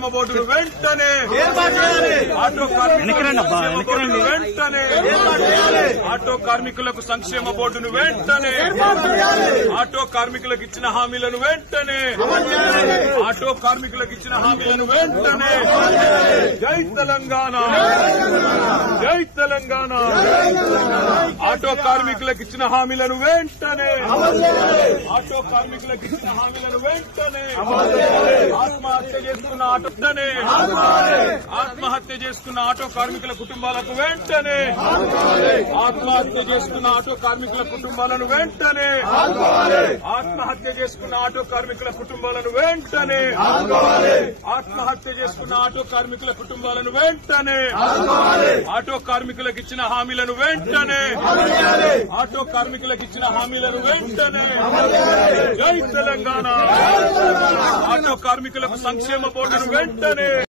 సంక్షేమ బోర్డును వెంటనే ఆటో కార్మికులకు వెంటనే ఆటో కార్మికులకు సంక్షేమ బోర్డును వెంటనే ఆటో కార్మికులకు ఇచ్చిన హామీలను వెంటనే ఆటో కార్మికులకు ఇచ్చిన హామీలను వెంటనే జై తెలంగాణ జై తెలంగాణ ఆటో కార్మికులకు ఇచ్చిన హామీలను వెంటనే ఆటో కార్మికులకు ఇచ్చిన హామీలను వెంటనే ఆత్మహత్య చేసుకున్న ఆత్మహత్య చేసుకున్న ఆటో కార్మికుల కుటుంబాలకు వెంటనే ఆత్మహత్య చేసుకున్న ఆటో కార్మికుల కుటుంబాలను వెంటనే ఆత్మహత్య చేసుకున్న ఆటో కార్మికుల కుటుంబాలను వెంటనే ఆత్మహత్య చేసుకున్న ఆటో కార్మికుల కుటుంబాలను వెంటనే ఆటో కార్మికులకు ఇచ్చిన హామీలను వెంటనే ఆటో కార్మికులకు ఇచ్చిన హామీలను వెంటనే జై తెలంగాణ ఆటో కార్మికులకు సంక్షేమ బోర్డును వెంటనే